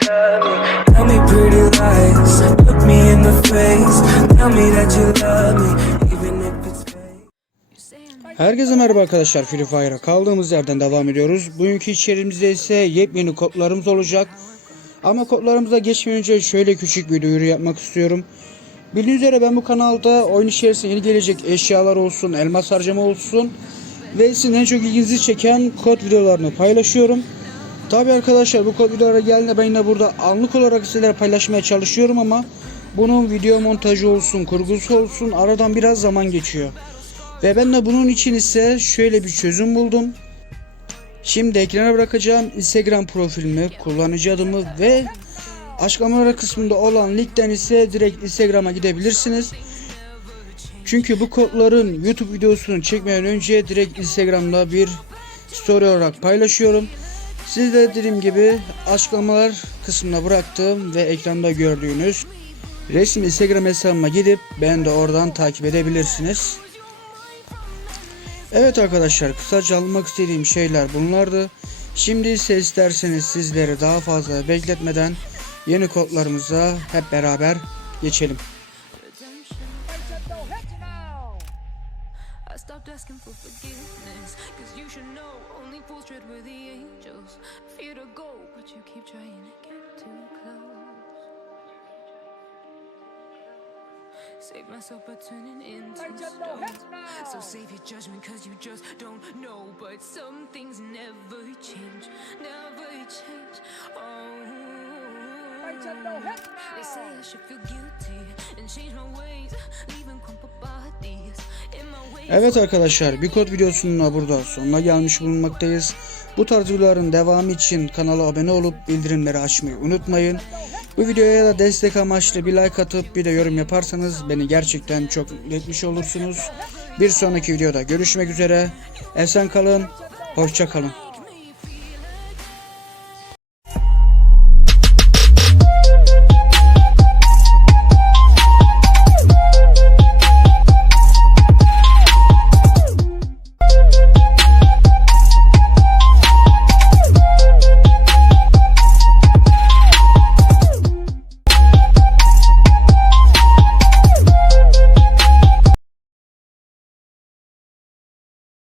Tell me pretty lies, look me in the face. Tell me that you love me. Herkese merhaba arkadaşlar Free Fire'a kaldığımız yerden devam ediyoruz. Bugünkü içerimizde ise yepyeni kodlarımız olacak. Ama kodlarımıza geçmeden önce şöyle küçük bir duyuru yapmak istiyorum. Bildiğiniz üzere ben bu kanalda oyun içerisinde yeni gelecek eşyalar olsun, elmas harcama olsun ve sizin en çok ilginizi çeken kod videolarını paylaşıyorum. Tabi arkadaşlar bu videolara geldiğinde ben yine burada anlık olarak sizlere paylaşmaya çalışıyorum ama bunun video montajı olsun, kurgusu olsun aradan biraz zaman geçiyor. Ve ben de bunun için ise şöyle bir çözüm buldum. Şimdi ekrana bırakacağım Instagram profilimi, kullanıcı adımı ve açıklamalar kısmında olan linkten ise direkt Instagram'a gidebilirsiniz. Çünkü bu kodların YouTube videosunu çekmeden önce direkt Instagram'da bir story olarak paylaşıyorum. Siz de dediğim gibi açıklamalar kısmına bıraktığım ve ekranda gördüğünüz resmi Instagram hesabıma gidip ben de oradan takip edebilirsiniz. Evet arkadaşlar kısaca almak istediğim şeyler bunlardı. Şimdi ise isterseniz sizleri daha fazla bekletmeden yeni kodlarımıza hep beraber geçelim. I should know only fools tread with the angels. Fear to go, but you keep trying to get too close. Save myself by turning into stone. So save your judgment, cause you just don't know. But some things never change, never change. Oh. They say I should feel guilty and change my ways, leaving Evet arkadaşlar bir kod videosunun da burada sonuna gelmiş bulunmaktayız. Bu tarz videoların devamı için kanala abone olup bildirimleri açmayı unutmayın. Bu videoya da destek amaçlı bir like atıp bir de yorum yaparsanız beni gerçekten çok mutlu etmiş olursunuz. Bir sonraki videoda görüşmek üzere. Esen kalın, hoşça kalın.